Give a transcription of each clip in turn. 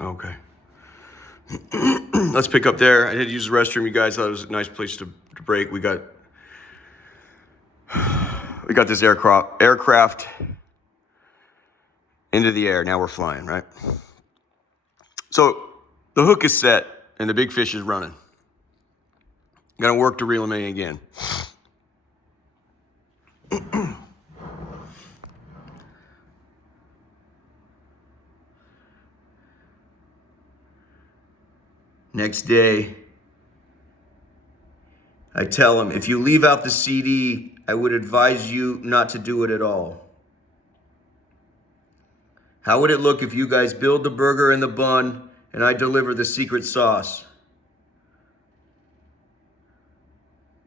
Okay. Let's pick up there. I had to use the restroom, you guys. Thought it was a nice place to break. We got this aircraft into the air. Now we're flying, right? So the hook is set and the big fish is running. Gonna work to reel him in again. Next day, I tell him, if you leave out the CD, I would advise you not to do it at all. How would it look if you guys build the burger and the bun and I deliver the secret sauce?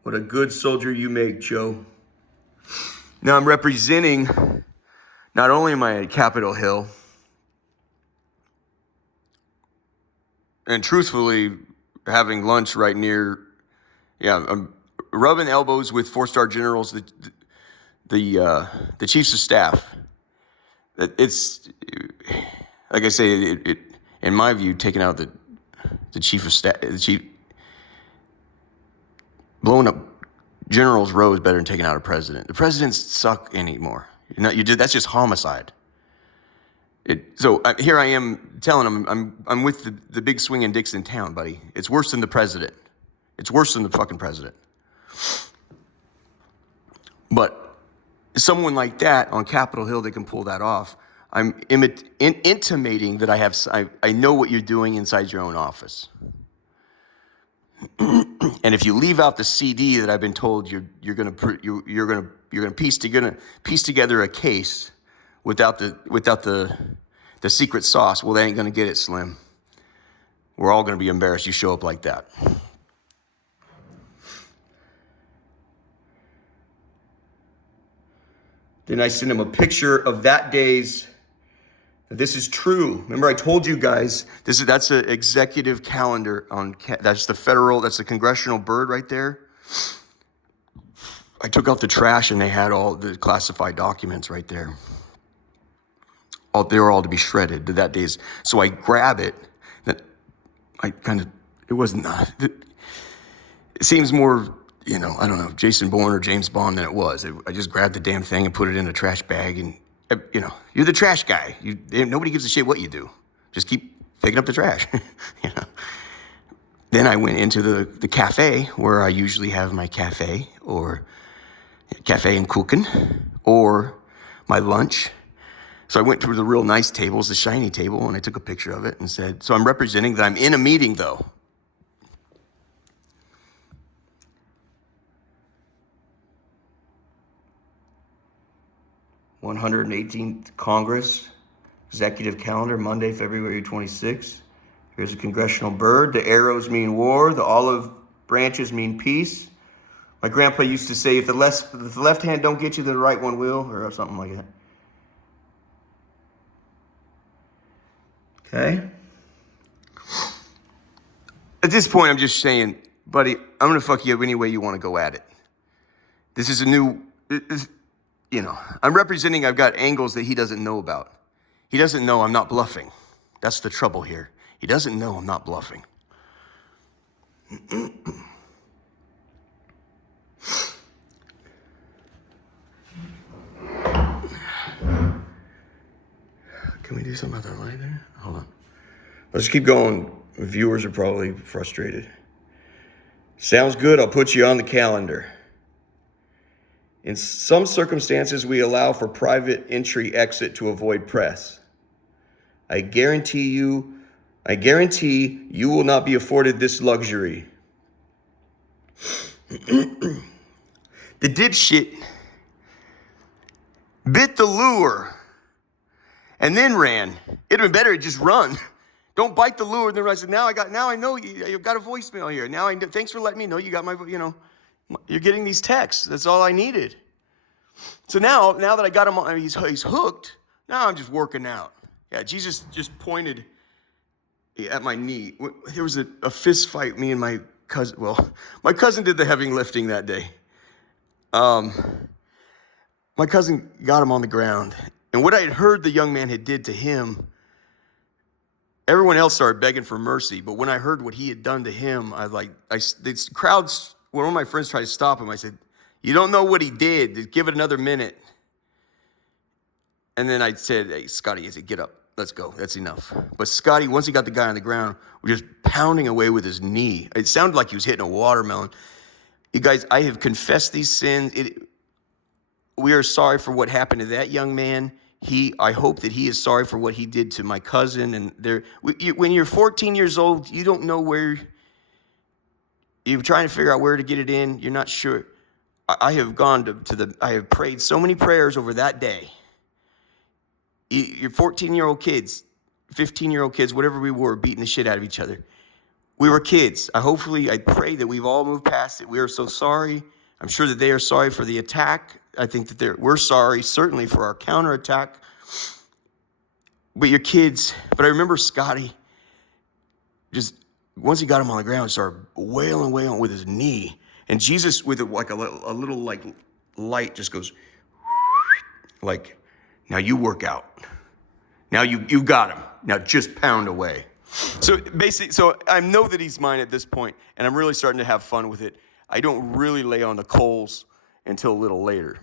What a good soldier you make, Joe. Now I'm representing, not only am I at Capitol Hill, and truthfully, having lunch right near, I'm rubbing elbows with 4-star generals, the chiefs of staff. It's, like I say, it in my view, taking out the chief of staff, blowing up generals' row is better than taking out a president. The presidents suck anymore. That's just homicide. So here I am telling him I'm with the big swinging dicks in town, buddy. It's worse than the president. It's worse than the fucking president. But someone like that on Capitol Hill that can pull that off, I'm intimating that I know what you're doing inside your own office. And if you leave out the CD that I've been told you're gonna piece together a case without the secret sauce, well, they ain't gonna get it, Slim. We're all gonna be embarrassed you show up like that. Then I sent him a picture of that day's. This is true. Remember, I told you guys that's an executive calendar that's the congressional bird right there. I took out the trash and they had all the classified documents right there. They were all to be shredded that day's. So I grab it. It seems more, I don't know, Jason Bourne or James Bond than it was. I just grabbed the damn thing and put it in a trash bag and, you're the trash guy. Nobody gives a shit what you do. Just keep picking up the trash. Then I went into the cafe where I usually have my cafe and cooking or my lunch. So I went to the real nice tables, the shiny table, and I took a picture of it and said, so I'm representing that I'm in a meeting though. "118th Congress, executive calendar, Monday, February 26th. Here's a congressional bird. The arrows mean war. The olive branches mean peace. My grandpa used to say, if the left hand don't get you, the right one will," or something like that. Okay? At this point, I'm just saying, buddy, I'm going to fuck you up any way you want to go at it. This is I'm representing, I've got angles that he doesn't know about. He doesn't know I'm not bluffing. That's the trouble here. He doesn't know I'm not bluffing. Can we do something about that light there? Hold on. Let's keep going. Viewers are probably frustrated. "Sounds good. I'll put you on the calendar. In some circumstances, we allow for private entry/exit to avoid press. I guarantee you will not be afforded this luxury." The dipshit bit the lure and then ran. It'd been better to just run. Don't bite the lure. Then I said, now I know you've got a voicemail here. Thanks for letting me know you got my, you're getting these texts. That's all I needed. So now that I got him, he's hooked. Now I'm just working out. Yeah, Jesus just pointed at my knee. There was a fist fight, me and my cousin. Well, my cousin did the heavy lifting that day. My cousin got him on the ground. And what I had heard the young man had did to him, everyone else started begging for mercy. But when I heard what he had done to him, the crowds, when one of my friends tried to stop him, I said, you don't know what he did. Just give it another minute. And then I said, hey, Scotty, I said, get up. Let's go. That's enough. But Scotty, once he got the guy on the ground, was just pounding away with his knee. It sounded like he was hitting a watermelon. You guys, I have confessed these sins. We are sorry for what happened to that young man. I hope that he is sorry for what he did to my cousin. And when you're 14 years old, you don't know where, you're trying to figure out where to get it in. You're not sure. I have gone I have prayed so many prayers over that day. Your 14-year-old kids, 15-year-old kids, whatever we were, beating the shit out of each other. We were kids. I pray that we've all moved past it. We are so sorry. I'm sure that they are sorry for the attack. I think that we're sorry, certainly, for our counterattack. But your kids, but I remember Scotty, just once he got him on the ground, started wailing with his knee. And Jesus, with like a little like light, just goes, like, now you work out. Now you got him. Now just pound away. So basically, I know that he's mine at this point, and I'm really starting to have fun with it. I don't really lay on the coals until a little later.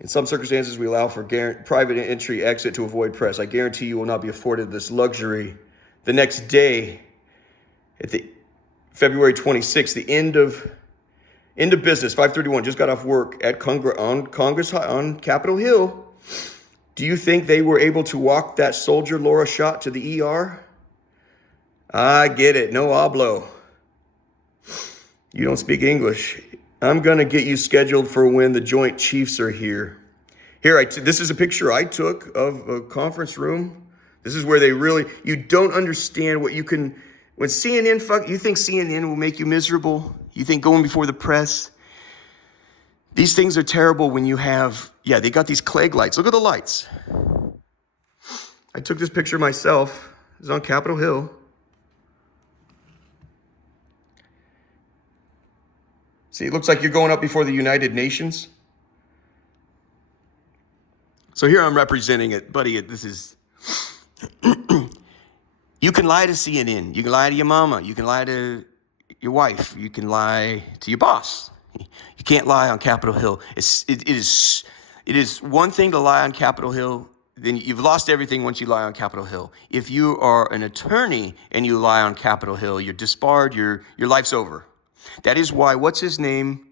In some circumstances, we allow for private entry exit to avoid press. I guarantee you will not be afforded this luxury. The next day, at the February 26th, the end of business, 5:31, just got off work at on Capitol Hill. Do you think they were able to walk that soldier Laura shot to the ER? I get it. No hablo. You don't speak English. I'm going to get you scheduled for when the Joint Chiefs are here. This is a picture I took of a conference room. This is where you don't understand what you can, when CNN, you think CNN will make you miserable? You think going before the press? These things are terrible when you have, they got these Klieg lights. Look at the lights. I took this picture myself. It's on Capitol Hill. See, it looks like you're going up before the United Nations. So here I'm representing it. Buddy, this is... You can lie to CNN. You can lie to your mama. You can lie to your wife. You can lie to your boss. You can't lie on Capitol Hill. It is one thing to lie on Capitol Hill. Then you've lost everything once you lie on Capitol Hill. If you are an attorney and you lie on Capitol Hill, you're disbarred. Your life's over. That is why, what's his name?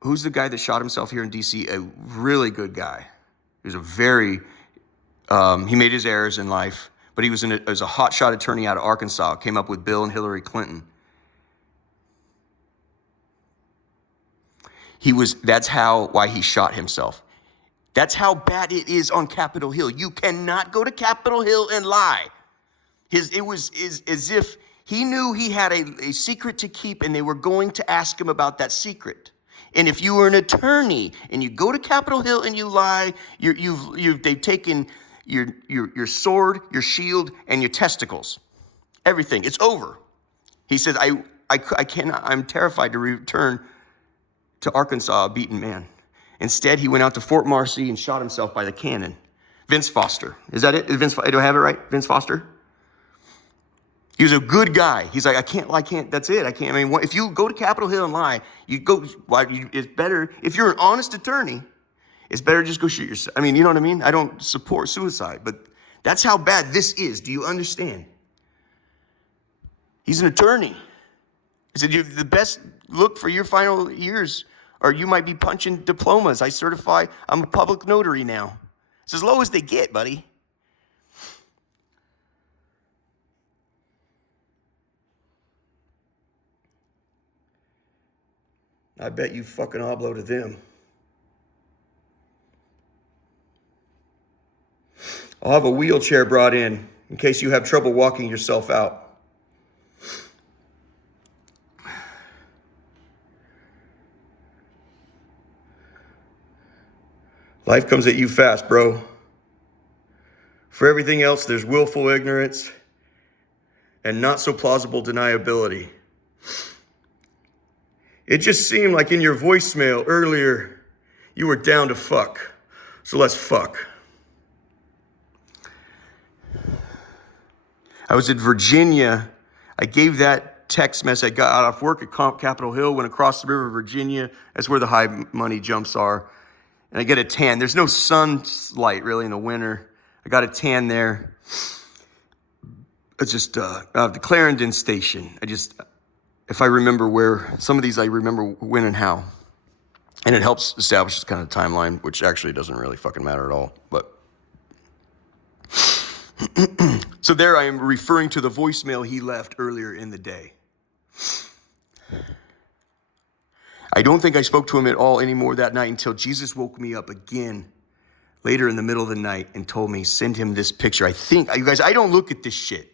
Who's the guy that shot himself here in D.C.? A really good guy. He was he made his errors in life, but he was a hotshot attorney out of Arkansas, came up with Bill and Hillary Clinton. That's why he shot himself. That's how bad it is on Capitol Hill. You cannot go to Capitol Hill and lie. It was as if he knew he had a secret to keep, and they were going to ask him about that secret. And if you were an attorney and you go to Capitol Hill and you lie, they've taken your sword, your shield, and your testicles. Everything. It's over. He says, I cannot. I'm terrified to return to Arkansas a beaten man. Instead, he went out to Fort Marcy and shot himself by the cannon. Vince Foster. Is that it? Do I have it right? Vince Foster? He was a good guy. He's like, I can't, that's it. I can't, if you go to Capitol Hill and lie, it's better, if you're an honest attorney, it's better just go shoot yourself. You know what I mean? I don't support suicide, but that's how bad this is. Do you understand? He's an attorney. He said, the best look for your final years, or you might be punching diplomas. I'm a public notary now. It's as low as they get, buddy. I bet you fucking oblo to them. I'll have a wheelchair brought in case you have trouble walking yourself out. Life comes at you fast, bro. For everything else, there's willful ignorance and not so plausible deniability. It just seemed like in your voicemail earlier, you were down to fuck. So let's fuck. I was in Virginia. I gave that text message. I got out of work at Capitol Hill, went across the river, Virginia. That's where the high money jumps are. And I get a tan. There's no sunlight really in the winter. I got a tan there. It's just the Clarendon station. If I remember where, some of these I remember when and how. And it helps establish this kind of timeline, which actually doesn't really fucking matter at all. But so there I am referring to the voicemail he left earlier in the day. I don't think I spoke to him at all anymore that night until Jesus woke me up again later in the middle of the night and told me, send him this picture. You guys, I don't look at this shit.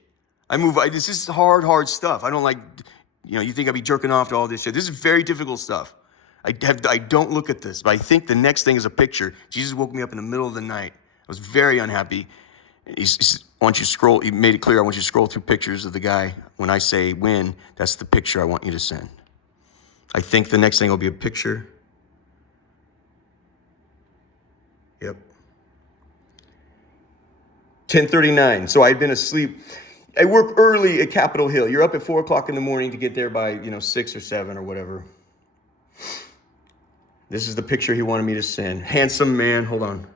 This is hard stuff. I don't like, you think I'd be jerking off to all this shit. This is very difficult stuff. I don't look at this, but I think the next thing is a picture. Jesus woke me up in the middle of the night. I was very unhappy. He made it clear, I want you to scroll through pictures of the guy. When I say when, that's the picture I want you to send. I think the next thing will be a picture. Yep. 10:39. So I'd been asleep. I work early at Capitol Hill. You're up at 4 o'clock in the morning to get there by, 6 or 7 or whatever. This is the picture he wanted me to send. Handsome man. Hold on.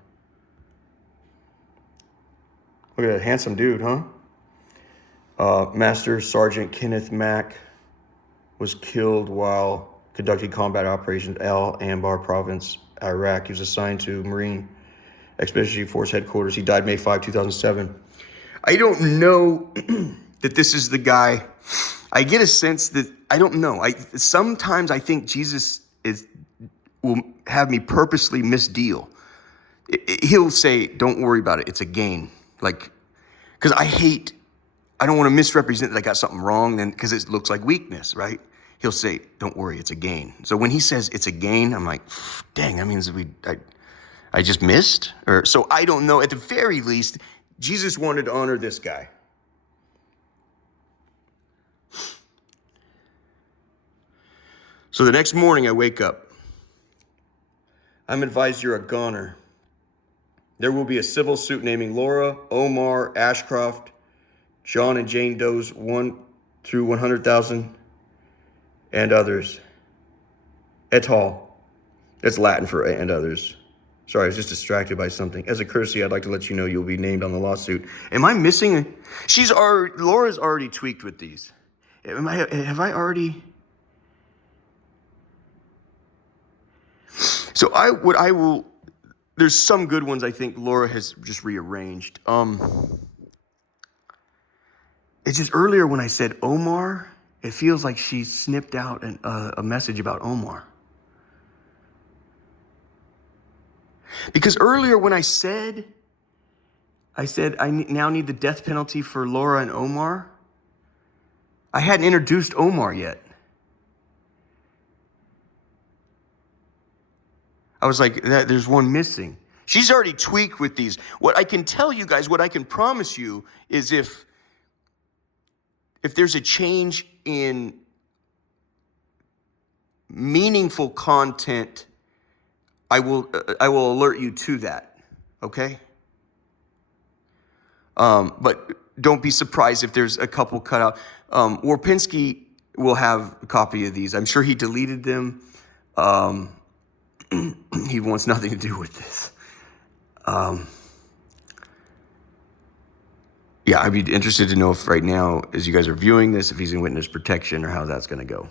Look at that handsome dude, huh? Master Sergeant Kenneth Mack was killed while conducting combat operations Al Anbar Province, Iraq. He was assigned to Marine Expeditionary Force Headquarters. He died May 5, 2007. I don't know that this is the guy. I get a sense that, I don't know. Sometimes I think Jesus will have me purposely misdeal. He'll say, don't worry about it. It's a gain. Because I don't want to misrepresent that I got something wrong then, because it looks like weakness, right? He'll say, don't worry, it's a gain. So when he says it's a gain, I'm like, dang, that means I just missed? So I don't know. At the very least, Jesus wanted to honor this guy. So the next morning I wake up. I'm advised you're a goner. There will be a civil suit naming Laura, Omar, Ashcroft, John and Jane Doe's 1 through 100,000, and others. Et al. That's Latin for and others. Sorry, I was just distracted by something. As a courtesy, I'd like to let you know you'll be named on the lawsuit. Am I missing? Laura's already tweaked with these. Have I already? So there's some good ones I think Laura has just rearranged. It's just earlier when I said Omar, it feels like she snipped out a message about Omar. Because earlier when I said I now need the death penalty for Laura and Omar, I hadn't introduced Omar yet. I was like, there's one missing. She's already tweaked with these. What I can tell you guys, what I can promise you is if there's a change in meaningful content, I will alert you to that, okay? But don't be surprised if there's a couple cut out. Warpinski will have a copy of these. I'm sure he deleted them. He wants nothing to do with this. Yeah, I'd be interested to know if right now, as you guys are viewing this, if he's in witness protection or how that's going to go.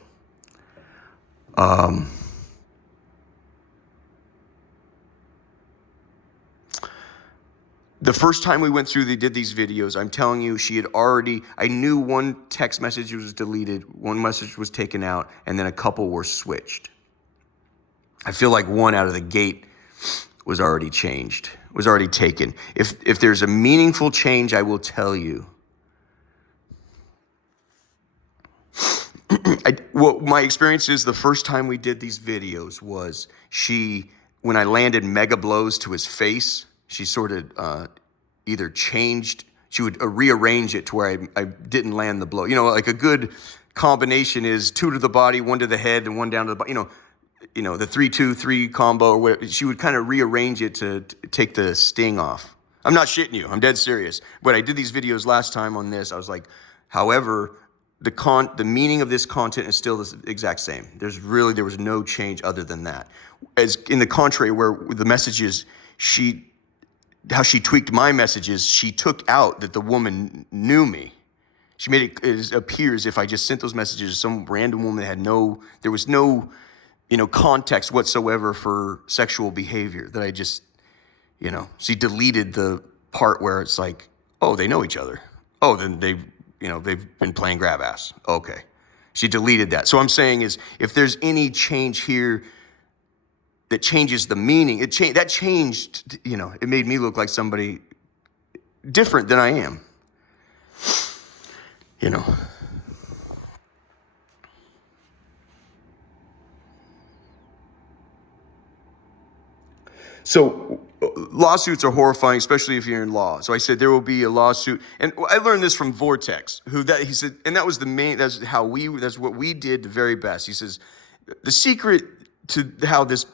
The first time we went through, they did these videos, I'm telling you, I knew one text message was deleted, one message was taken out, and then a couple were switched. I feel like one out of the gate was already changed, was already taken. If there's a meaningful change, I will tell you. My experience is the first time we did these videos was when I landed mega blows to his face, she sort of either changed, she would rearrange it to where I didn't land the blow. Like a good combination is 2 to the body, 1 to the head, and 1 down to the body. The 3-2-3 combo, or whatever. She would kind of rearrange it to take the sting off. I'm not shitting you. I'm dead serious. But I did these videos last time on this. I was like, however, the meaning of this content is still the exact same. There was no change other than that. As in the contrary, where the messages, how she tweaked my messages, she took out that the woman knew me. She made it appear as if I just sent those messages to some random woman that there was no, context whatsoever for sexual behavior, that I just, she deleted the part where it's like, oh, they know each other. Oh, then they've been playing grab ass. Okay. She deleted that. So I'm saying is, if there's any change here that changes the meaning, that changed, it made me look like somebody different than I am. So lawsuits are horrifying, especially if you're in law. So I said there will be a lawsuit, and I learned this from Vortex, he said, and that was that's what we did the very best. He says, the secret to how this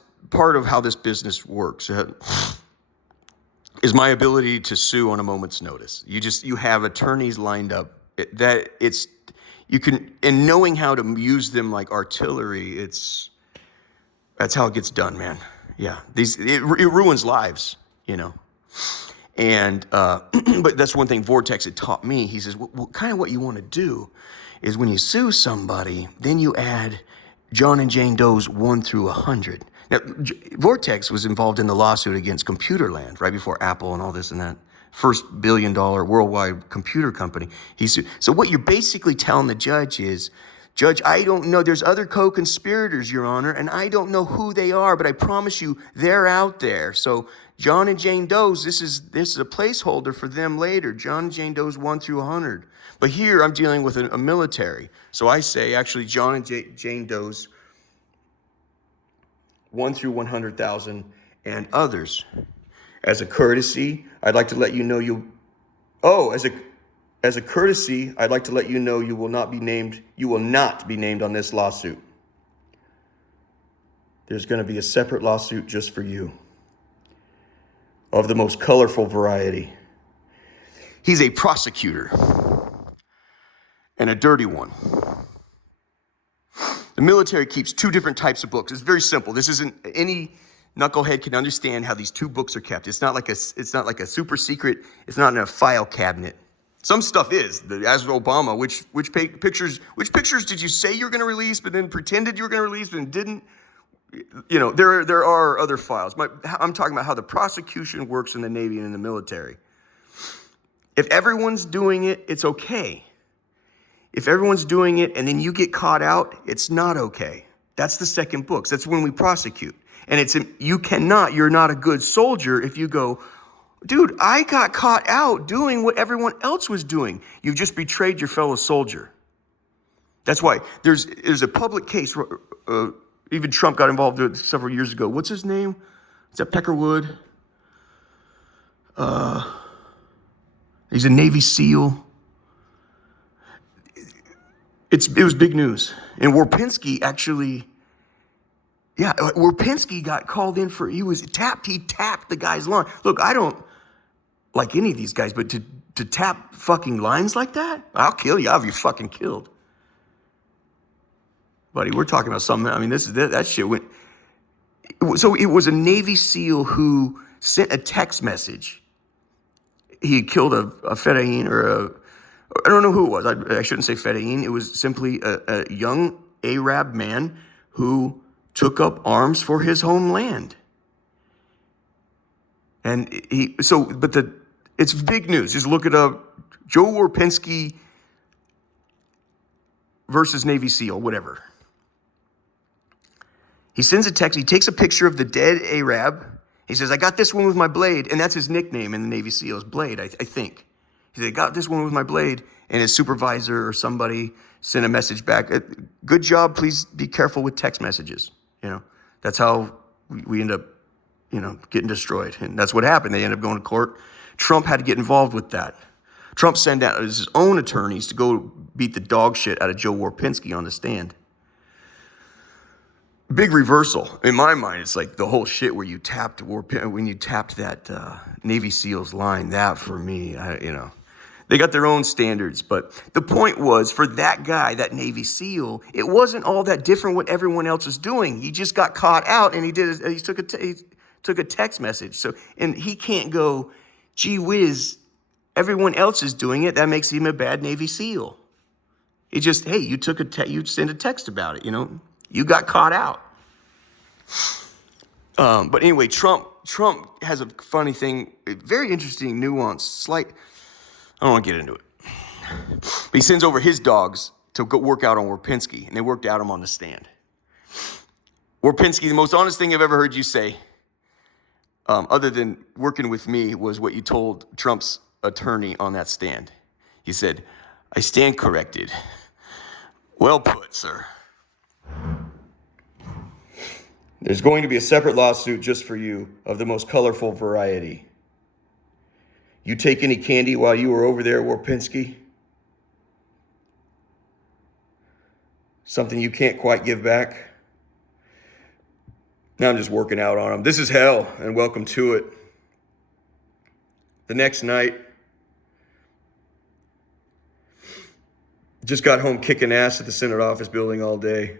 business works is my ability to sue on a moment's notice. You have attorneys lined up and knowing how to use them like artillery, that's how it gets done, man. Yeah, it ruins lives, and but that's one thing Vortex had taught me. He says, well, kind of what you want to do is when you sue somebody, then you add John and Jane Doe's 1 through 100. Now, Vortex was involved in the lawsuit against Computerland right before Apple and all this and that. First billion-dollar worldwide computer company. So what you're basically telling the judge is, Judge, I don't know. There's other co-conspirators, Your Honor, and I don't know who they are, but I promise you they're out there. So John and Jane Doe's, this is a placeholder for them later. John and Jane Doe's 1 through 100. But here I'm dealing with a military. So I say, actually, John and Jane Doe's 1 through 100,000 and others. As a courtesy, I'd like to let you know As a courtesy, I'd like to let you know you will not be named on this lawsuit. There's going to be a separate lawsuit just for you, of the most colorful variety. He's a prosecutor, and a dirty one. The military keeps 2 different types of books. It's very simple. This isn't, any knucklehead can understand how these 2 books are kept. It's not like a super secret. It's not in a file cabinet. Some stuff is. As with Obama, which pictures did you say you're going to release, but then pretended you were going to release, but then didn't? There are other files. I'm talking about how the prosecution works in the Navy and in the military. If everyone's doing it, it's okay. If everyone's doing it and then you get caught out, it's not okay. That's the second book. That's when we prosecute. And you're not a good soldier if you go, dude, I got caught out doing what everyone else was doing. You've just betrayed your fellow soldier. That's why there's a public case. Even Trump got involved with it several years ago. What's his name? Is that Peckerwood? He's a Navy SEAL. It was big news. And Warpinski Warpinski got called in he tapped the guy's line. Look, I don't like any of these guys, but to tap fucking lines like that, I'll kill you. I'll have you fucking killed. Buddy, we're talking about something. I mean, that shit went. So it was a Navy SEAL who sent a text message. He had killed a Fedayeen I don't know who it was. I shouldn't say Fedayeen. It was simply a young Arab man who took up arms for his homeland. And it's big news. Just look it up. Joe Warpinski versus Navy SEAL, whatever. He sends a text. He takes a picture of the dead Arab. He says, I got this one with my blade. And that's his nickname in the Navy SEALs, Blade, I think. He said, I got this one with my blade. And his supervisor or somebody sent a message back. Good job. Please be careful with text messages. That's how we end up, getting destroyed. And that's what happened. They ended up going to court. Trump had to get involved with that. Trump sent out his own attorneys to go beat the dog shit out of Joe Warpinski on the stand. big reversal in my mind. It's like the whole shit where you tapped when you tapped that Navy SEALs line. That for me, they got their own standards. But the point was, for that guy, that Navy SEAL, it wasn't all that different what everyone else was doing. He just got caught out, and he took a text message. So, and he can't go, gee whiz, everyone else is doing it. That makes him a bad Navy SEAL. He just, hey, you sent a text about it. You got caught out. But anyway, Trump has a funny thing, very interesting nuance, slight. I don't want to get into it. But he sends over his dogs to go work out on Warpinski, and they worked out him on the stand. Warpinski, the most honest thing I've ever heard you say, other than working with me, was what you told Trump's attorney on that stand. He said, "I stand corrected." Well put, sir. There's going to be a separate lawsuit just for you of the most colorful variety. You take any candy while you were over there, Warpinski? Something you can't quite give back? Now I'm just working out on him. This is hell, and welcome to it. The next night, just got home kicking ass at the Senate office building all day.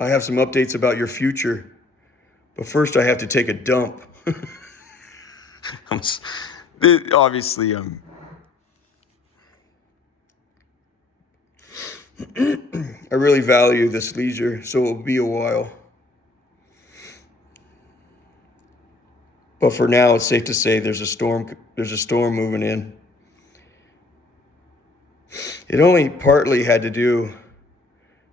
I have some updates about your future, but first I have to take a dump. Obviously, I really value this leisure, so it will be a while. But for now, it's safe to say there's a storm moving in. It only partly had to do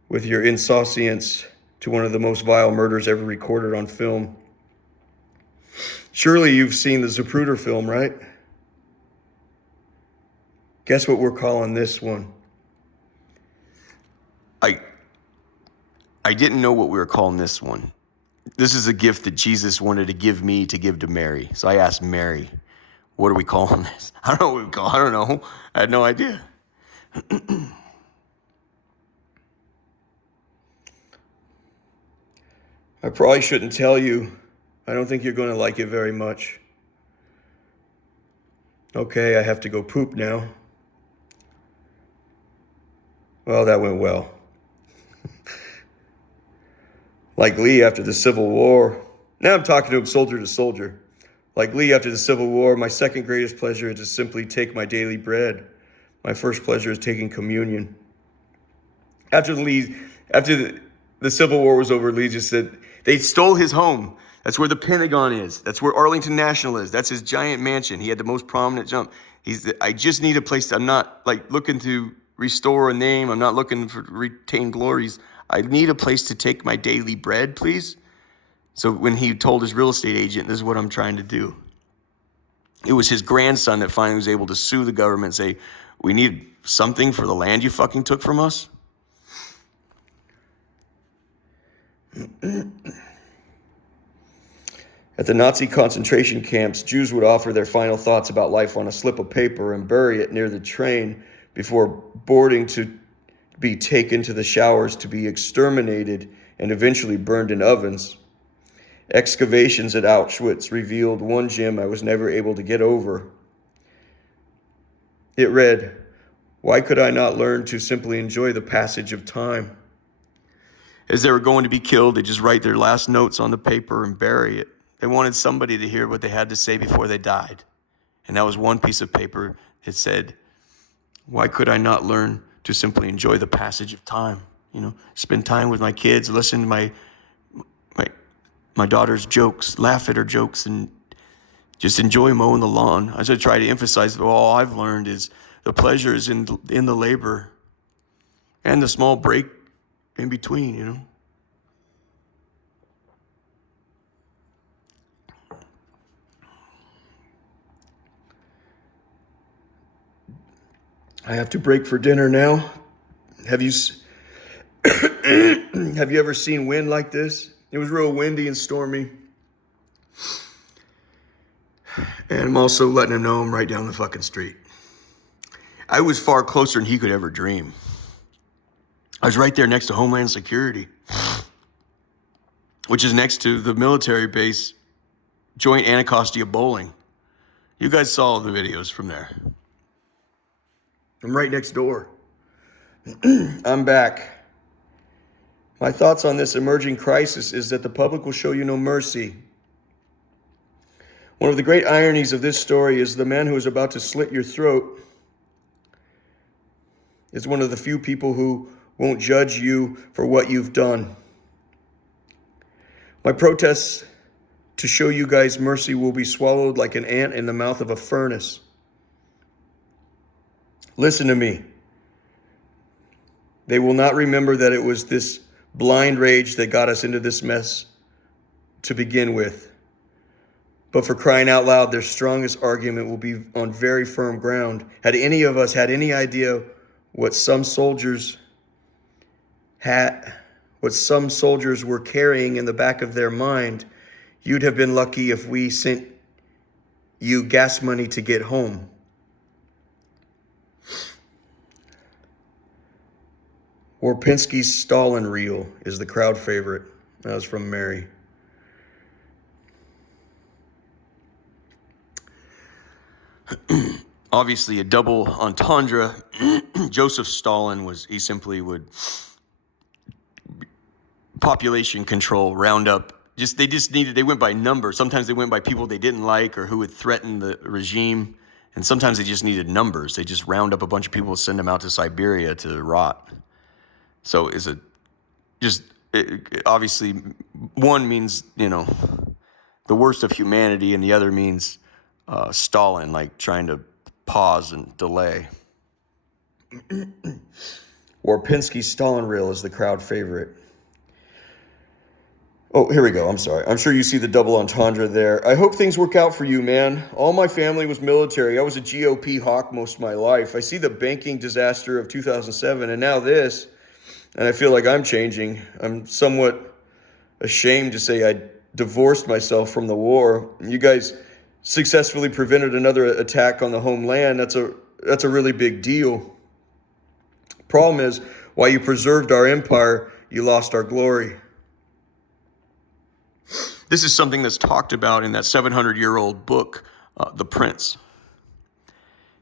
with your insouciance to one of the most vile murders ever recorded on film. Surely you've seen the Zapruder film, right? Guess what we're calling this one? I didn't know what we were calling this one. This is a gift that Jesus wanted to give me to give to Mary. So I asked Mary, what are we calling this? I don't know what we call it. I don't know. I had no idea. I probably shouldn't tell you. I don't think you're going to like it very much. Okay, I have to go poop now. Well, that went well. Like Lee after the Civil War. Now I'm talking to him soldier to soldier. Like Lee after the Civil War, my second greatest pleasure is to simply take my daily bread. My first pleasure is taking communion. After the Civil War was over, Lee just said, they stole his home. That's where the Pentagon is. That's where Arlington National is. That's his giant mansion. He had the most prominent jump. I just need a place. I'm not looking to restore a name. I'm not looking to retain glories. I need a place to take my daily bread, please. So when he told his real estate agent, this is what I'm trying to do. It was his grandson that finally was able to sue the government and say, we need something for the land you fucking took from us. At the Nazi concentration camps, Jews would offer their final thoughts about life on a slip of paper and bury it near the train before boarding to be taken to the showers to be exterminated and eventually burned in ovens. Excavations at Auschwitz revealed one gem I was never able to get over. It read, "Why could I not learn to simply enjoy the passage of time?" As they were going to be killed, they just write their last notes on the paper and bury it. They wanted somebody to hear what they had to say before they died. And that was one piece of paper that said, why could I not learn to simply enjoy the passage of time? Spend time with my kids, listen to my daughter's jokes, laugh at her jokes, and just enjoy mowing the lawn. I try to emphasize that all I've learned is the pleasure is in the labor and the small break in between, I have to break for dinner now. Have you ever seen wind like this? It was real windy and stormy. And I'm also letting him know I'm right down the fucking street. I was far closer than he could ever dream. I was right there next to Homeland Security, which is next to the military base, Joint Anacostia Bowling. You guys saw the videos from there. I'm right next door. I'm back. My thoughts on this emerging crisis is that the public will show you no mercy. One of the great ironies of this story is the man who is about to slit your throat is one of the few people who won't judge you for what you've done. My protests to show you guys mercy will be swallowed like an ant in the mouth of a furnace. Listen to me. They will not remember that it was this blind rage that got us into this mess to begin with. But for crying out loud, their strongest argument will be on very firm ground. Had any of us had any idea what some soldiers were carrying in the back of their mind, you'd have been lucky if we sent you gas money to get home. Warpinski's Stalin reel is the crowd favorite. That was from Mary. Obviously a double entendre. Joseph Stalin he simply would population control, round up. They went by numbers. Sometimes they went by people they didn't like or who would threaten the regime. And sometimes they just needed numbers. They just round up a bunch of people, send them out to Siberia to rot. So obviously one means, the worst of humanity, and the other means Stalin, like trying to pause and delay. Warpinski's Stalin reel is the crowd favorite. Oh, here we go. I'm sorry. I'm sure you see the double entendre there. I hope things work out for you, man. All my family was military. I was a GOP hawk most of my life. I see the banking disaster of 2007 and now this, and I feel like I'm changing. I'm somewhat ashamed to say I divorced myself from the war. You guys successfully prevented another attack on the homeland. That's a really big deal. Problem is, while you preserved our empire, you lost our glory. This is something that's talked about in that 700-year-old book, The Prince.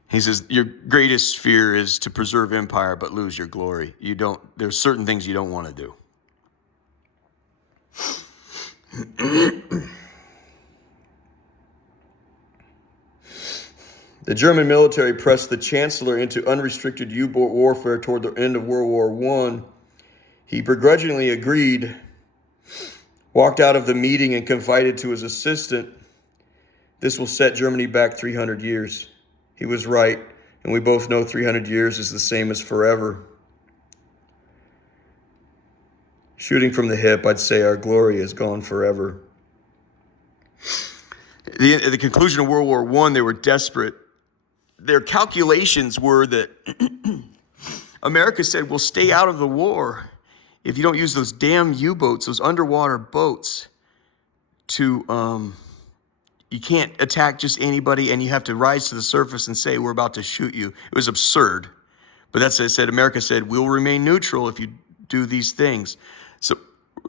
He says, your greatest fear is to preserve empire but lose your glory. There's certain things you don't want to do. The German military pressed the chancellor into unrestricted U-boat warfare toward the end of World War I. He begrudgingly agreed, walked out of the meeting and confided to his assistant, this will set Germany back 300 years. He was right, and we both know 300 years is the same as forever. Shooting from the hip, I'd say our glory is gone forever. At the conclusion of World War I, they were desperate. Their calculations were that America said, we'll stay out of the war if you don't use those damn U-boats, those underwater boats, you can't attack just anybody, and you have to rise to the surface and say, we're about to shoot you. It was absurd. But that's what it said. America said, we'll remain neutral if you do these things. So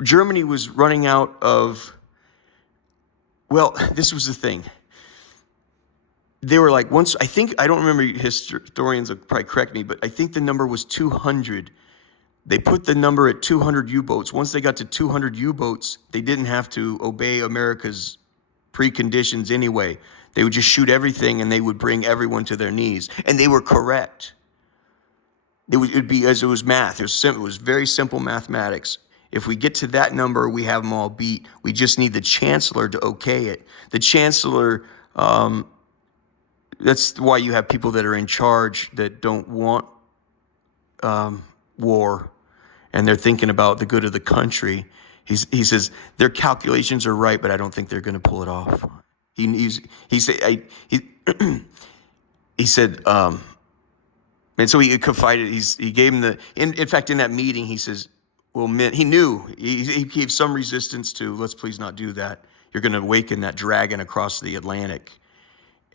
Germany was running out of, this was the thing. They were like, I don't remember, historians will probably correct me, but I think the number was 200. They put the number at 200 U-boats. Once they got to 200 U-boats, they didn't have to obey America's preconditions anyway. They would just shoot everything and they would bring everyone to their knees. And they were correct. It would be as it was math. It was very simple mathematics. If we get to that number, we have them all beat. We just need the chancellor to okay it. The chancellor, that's why you have people that are in charge that don't want war, and they're thinking about the good of the country. He says their calculations are right, but I don't think they're going to pull it off. He said, and so he confided. He gave him in fact, in that meeting, he says, well, he knew he gave some resistance to, let's please not do that. You're going to awaken that dragon across the Atlantic.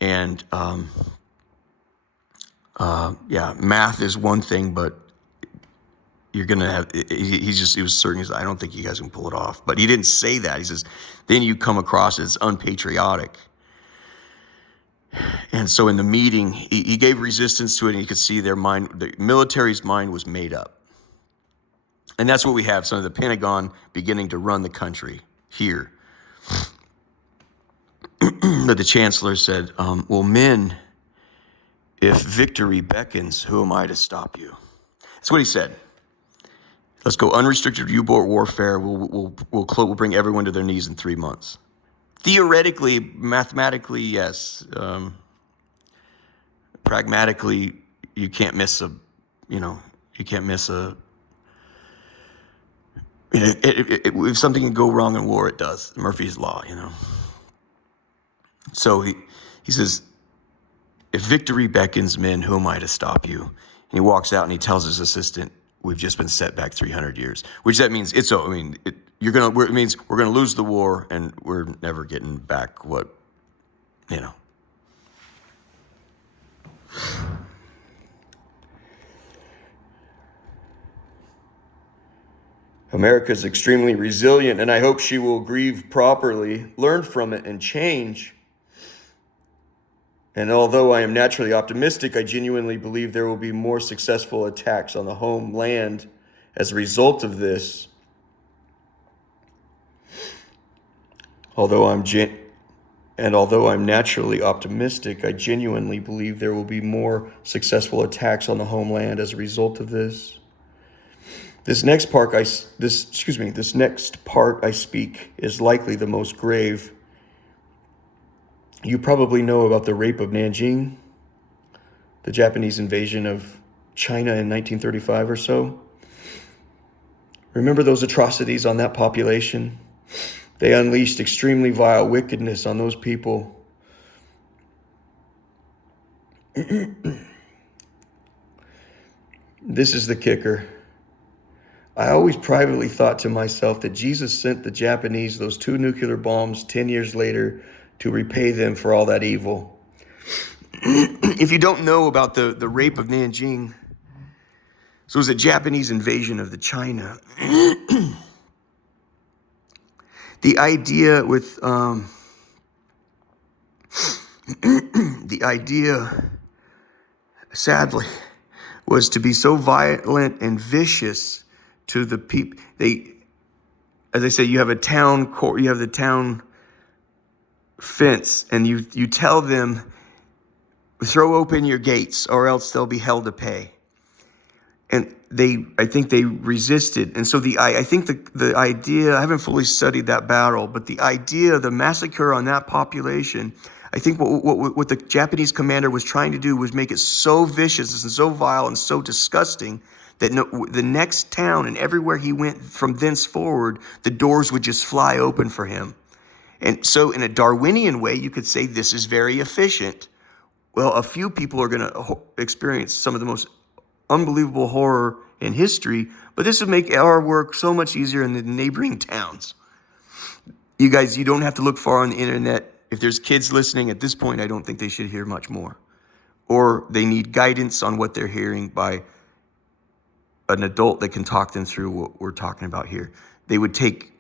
And math is one thing, but you're going to have, he was certain, I don't think you guys can pull it off. But he didn't say that. He says, then you come across as unpatriotic. And so in the meeting, he gave resistance to it, and you could see their mind, the military's mind was made up. And that's what we have, some of the Pentagon beginning to run the country here. But the chancellor said, well, men, if victory beckons, who am I to stop you? That's what he said. Let's go unrestricted U-boat warfare. We'll bring everyone to their knees in 3 months. Theoretically, mathematically, yes. Pragmatically, you can't miss if something can go wrong in war, it does. Murphy's Law, So he says, if victory beckons, men, who am I to stop you? And he walks out and he tells his assistant, we've just been set back 300 years, which that means it means we're gonna lose the war and we're never getting back what. America is extremely resilient, and I hope she will grieve properly, learn from it, and change. And although I am naturally optimistic, I genuinely believe there will be more successful attacks on the homeland as a result of this. Although I'm naturally optimistic, I genuinely believe there will be more successful attacks on the homeland as a result of this. This next part I speak is likely the most grave. You probably know about the rape of Nanjing, the Japanese invasion of China in 1935 or so. Remember those atrocities on that population? They unleashed extremely vile wickedness on those people. This is the kicker. I always privately thought to myself that Jesus sent the Japanese those 2 nuclear bombs 10 years later to repay them for all that evil. If you don't know about the rape of Nanjing, so it was a Japanese invasion of the China. The idea with sadly, was to be so violent and vicious to the people. As I say, you have the town fence, and you tell them, throw open your gates or else they'll be held to pay. And I think they resisted. And so I think the idea, I haven't fully studied that battle, but the idea, the massacre on that population, I think what the Japanese commander was trying to do was make it so vicious and so vile and so disgusting that the next town and everywhere he went from thenceforward, the doors would just fly open for him. And so in a Darwinian way, you could say this is very efficient. Well, a few people are going to experience some of the most unbelievable horror in history, but this would make our work so much easier in the neighboring towns. You guys, you don't have to look far on the internet. If there's kids listening at this point, I don't think they should hear much more. Or they need guidance on what they're hearing by an adult that can talk them through what we're talking about here. They would take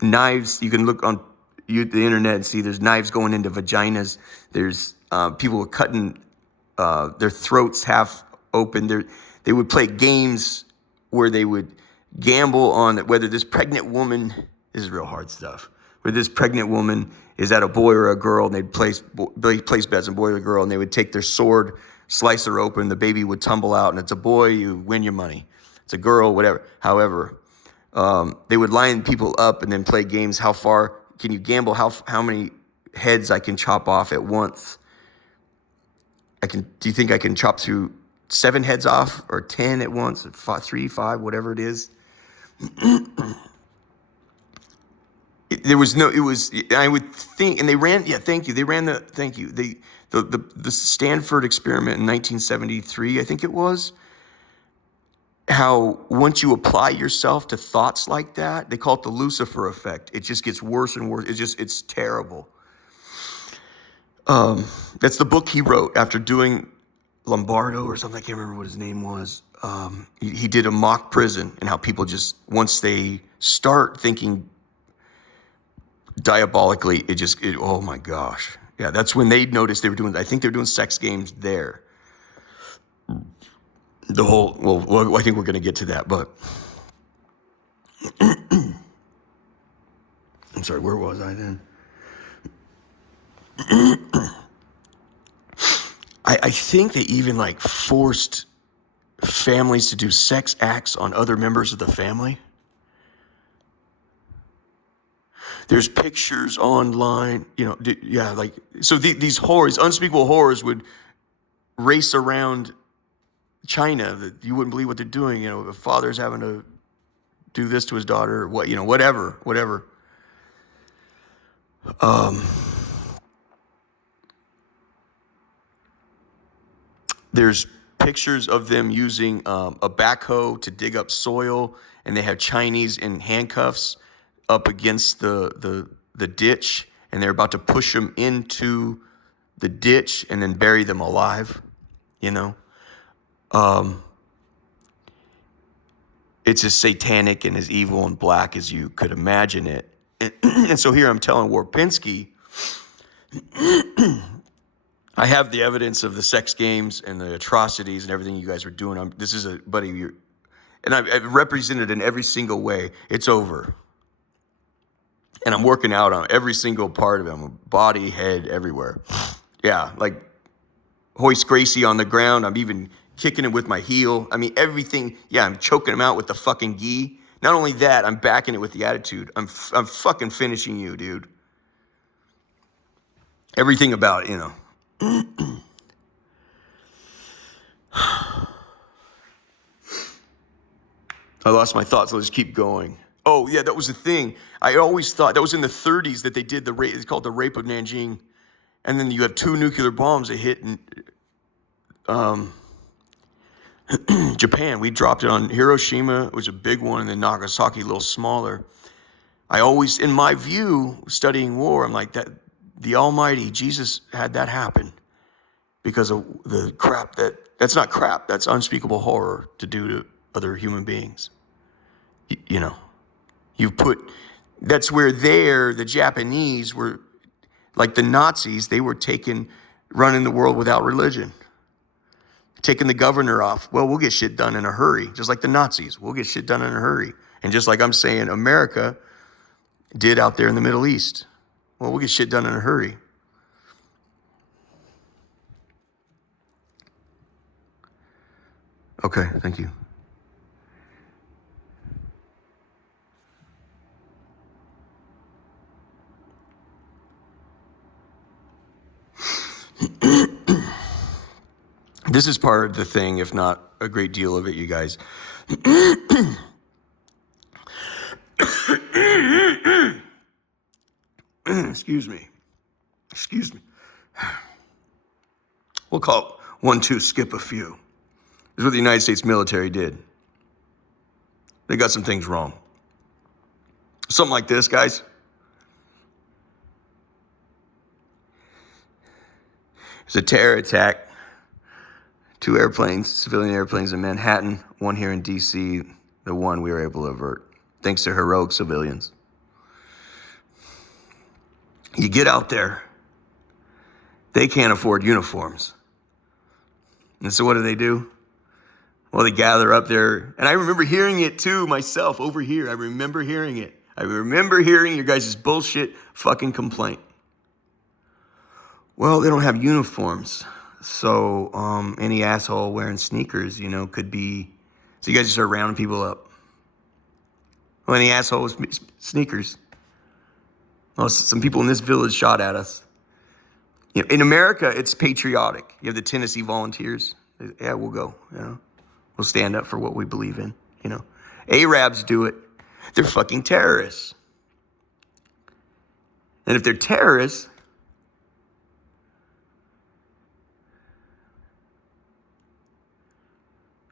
knives. You can look on the internet and see there's knives going into vaginas. There's people cutting their throats half open. They would play games where they would gamble on whether this pregnant woman, this is real hard stuff, where this pregnant woman is that a boy or a girl, and they'd place bets on boy or girl, and they would take their sword, slice her open, the baby would tumble out, and it's a boy, you win your money. It's a girl, whatever. However, they would line people up and then play games. How far can you gamble? How many heads I can chop off at once? Do you think I can chop through 7 heads off or 10 at once, 3, 5, whatever it is? I would think, and they ran, the Stanford experiment in 1973, I think it was, how once you apply yourself to thoughts like that, they call it the Lucifer effect. It just gets worse and worse. It's terrible. That's the book he wrote after doing Lombardo or something. I can't remember what his name was. He did a mock prison, and how people just, once they start thinking diabolically, oh my gosh. Yeah, that's when they noticed they were doing, I think they were doing sex games there. Well, I think we're going to get to that, but I'm sorry, where was I then? I think they even like forced families to do sex acts on other members of the family. There's pictures online, yeah, like, so these horrors, unspeakable horrors would race around China that you wouldn't believe what they're doing. The father's having to do this to his daughter, or whatever. There's pictures of them using a backhoe to dig up soil, and they have Chinese in handcuffs up against the ditch, and they're about to push them into the ditch and then bury them alive. It's as satanic and as evil and black as you could imagine it. And so here I'm telling Warpinski, I have the evidence of the sex games and the atrocities and everything you guys are doing. This is a buddy of your, and I've represented in every single way. It's over. And I'm working out on every single part of him, body, head, everywhere. Yeah, like Hoist Gracie on the ground. I'm even kicking it with my heel. I mean, everything. Yeah, I'm choking him out with the fucking gi. Not only that, I'm backing it with the attitude. I'm fucking finishing you, dude. Everything about it, I lost my thoughts. Let's keep going. Oh, yeah, that was the thing. I always thought that was in the 30s that they did the rape. It's called the Rape of Nanjing. And then you have 2 nuclear bombs that hit in Japan. We dropped it on Hiroshima. It was a big one. And then Nagasaki, a little smaller. I always, in my view, studying war, I'm like, that the Almighty, Jesus had that happen because of the crap that's not crap. That's unspeakable horror to do to other human beings. That's where the Japanese were, like the Nazis, they were running the world without religion, taking the governor off. Well, we'll get shit done in a hurry, just like the Nazis. We'll get shit done in a hurry. And just like I'm saying America did out there in the Middle East. Well, we'll get shit done in a hurry. Okay, thank you. This is part of the thing, if not a great deal of it, you guys. Excuse me. We'll call it 1, 2, skip a few. This is what the United States military did. They got some things wrong. Something like this, guys. It's a terror attack. 2 airplanes, civilian airplanes in Manhattan, 1 here in D.C., the one we were able to avert, thanks to heroic civilians. You get out there, they can't afford uniforms. And so what do? Well, they gather up there, and I remember hearing it too myself over here. I remember hearing it. I remember hearing your guys' bullshit fucking complaint. Well, they don't have uniforms. So any asshole wearing sneakers, could be. So you guys just start rounding people up. Well, any asshole with sneakers. Well, some people in this village shot at us. In America, it's patriotic. You have the Tennessee Volunteers. Yeah, we'll go. We'll stand up for what we believe in. Arabs do it. They're fucking terrorists. And if they're terrorists,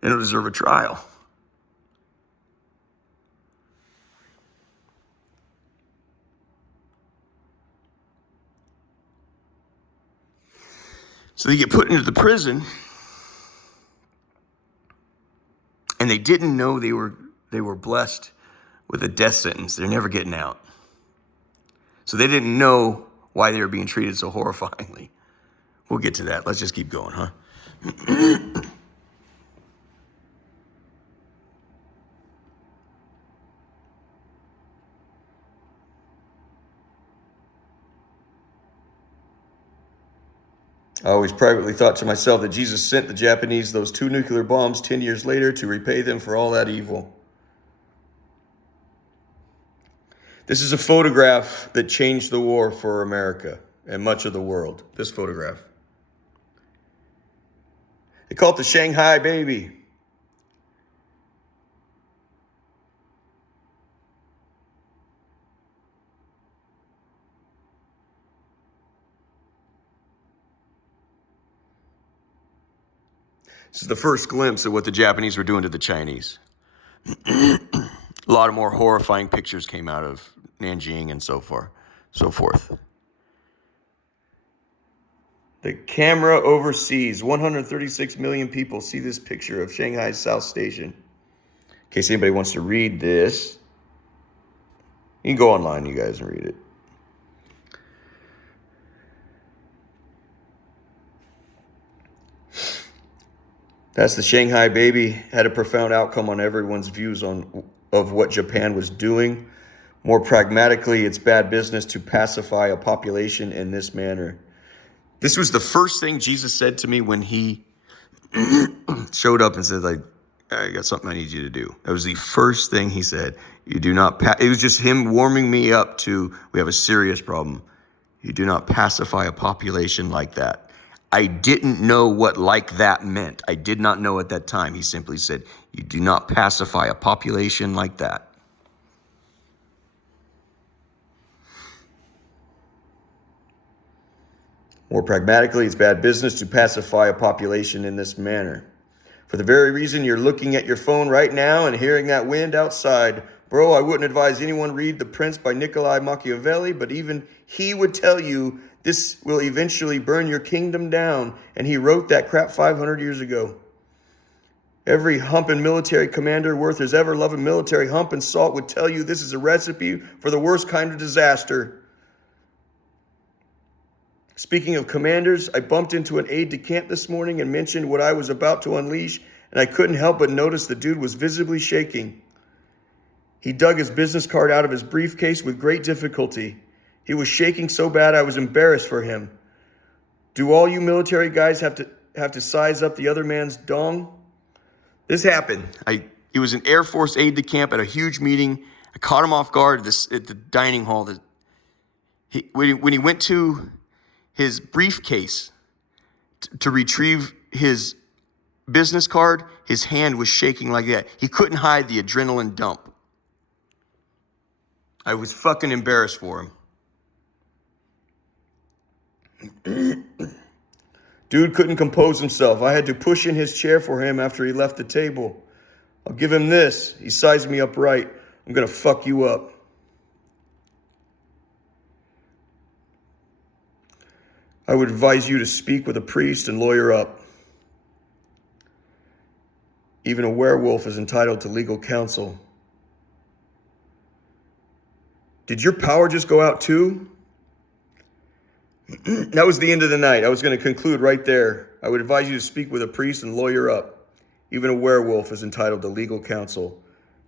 they don't deserve a trial. So they get put into the prison, And they didn't know they were blessed with a death sentence. They're never getting out. So they didn't know why they were being treated so horrifyingly. We'll get to that. Let's just keep going, huh? I always privately thought to myself that Jesus sent the Japanese those 2 nuclear bombs 10 years later to repay them for all that evil. This is a photograph that changed the war for America and much of the world. This photograph. They call it the Shanghai Baby. This is the first glimpse of what the Japanese were doing to the Chinese. A lot of more horrifying pictures came out of Nanjing and so forth. The camera overseas. 136 million people see this picture of Shanghai's South Station. In case anybody wants to read this, you can go online, you guys, and read it. That's the Shanghai Baby. Had a profound outcome on everyone's views of what Japan was doing. More pragmatically, it's bad business to pacify a population in this manner. This was the first thing Jesus said to me when he showed up and said, like, I got something I need you to do. That was the first thing he said. You do not, it was just him warming me up to, we have a serious problem. You do not pacify a population like that. I didn't know what like that meant. I did not know at that time. He simply said, you do not pacify a population like that. More pragmatically, it's bad business to pacify a population in this manner. For the very reason you're looking at your phone right now and hearing that wind outside. Bro, I wouldn't advise anyone read The Prince by Niccolo Machiavelli, but even he would tell you this will eventually burn your kingdom down. And he wrote that crap 500 years ago. Every humping military commander worth his ever-loving military hump and salt would tell you this is a recipe for the worst kind of disaster. Speaking of commanders, I bumped into an aide-de-camp this morning and mentioned what I was about to unleash, and I couldn't help but notice the dude was visibly shaking. He dug his business card out of his briefcase with great difficulty. He was shaking so bad I was embarrassed for him. Do all you military guys have to size up the other man's dong? This happened. He was an Air Force aide-de-camp at a huge meeting. I caught him off guard at the dining hall. When he went to his briefcase to retrieve his business card, his hand was shaking like that. He couldn't hide the adrenaline dump. I was fucking embarrassed for him. Dude couldn't compose himself. I had to push in his chair for him after he left the table. I'll give him this. He sized me up right. I'm gonna fuck you up. I would advise you to speak with a priest and lawyer up. Even a werewolf is entitled to legal counsel. Did your power just go out too? That was the end of the night. I was going to conclude right there. I would advise you to speak with a priest and lawyer up. Even a werewolf is entitled to legal counsel.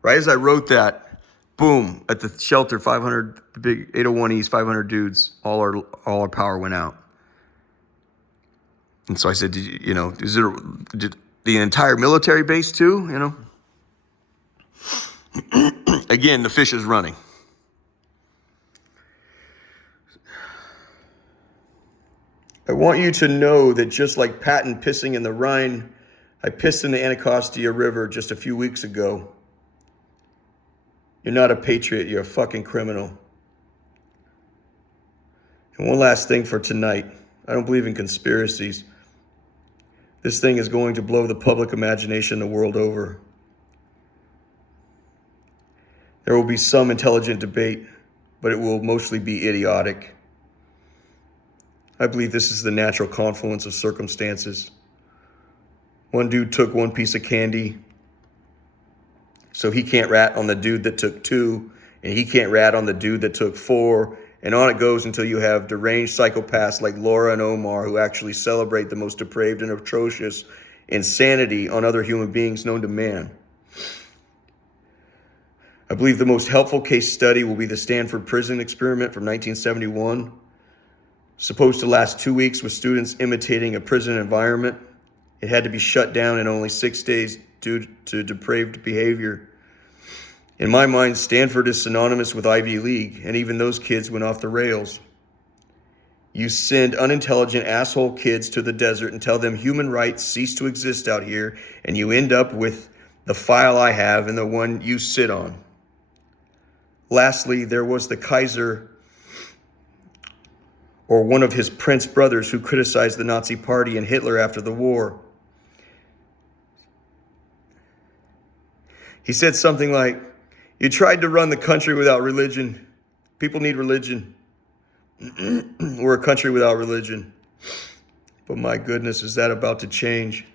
Right as I wrote that, boom, at the shelter, 500, the big 801 East, 500 dudes, all our power went out. And so I said, did the entire military base too, Again, the fish is running. I want you to know that just like Patton pissing in the Rhine, I pissed in the Anacostia River just a few weeks ago. You're not a patriot, you're a fucking criminal. And one last thing for tonight. I don't believe in conspiracies. This thing is going to blow the public imagination the world over. There will be some intelligent debate, but it will mostly be idiotic. I believe this is the natural confluence of circumstances. One dude took one piece of candy, So he can't rat on the dude that took 2, and he can't rat on the dude that took 4. And on it goes until you have deranged psychopaths like Laura and Omar who actually celebrate the most depraved and atrocious insanity on other human beings known to man. I believe the most helpful case study will be the Stanford prison experiment from 1971, supposed to last 2 weeks with students imitating a prison environment. It had to be shut down in only 6 days due to depraved behavior. In my mind, Stanford is synonymous with Ivy League, and even those kids went off the rails. You send unintelligent asshole kids to the desert and tell them human rights cease to exist out here, and you end up with the file I have and the one you sit on. Lastly, there was the Kaiser, or one of his prince brothers, who criticized the Nazi Party and Hitler after the war. He said something like, "You tried to run the country without religion. People need religion. We're a country without religion. But my goodness, is that about to change?"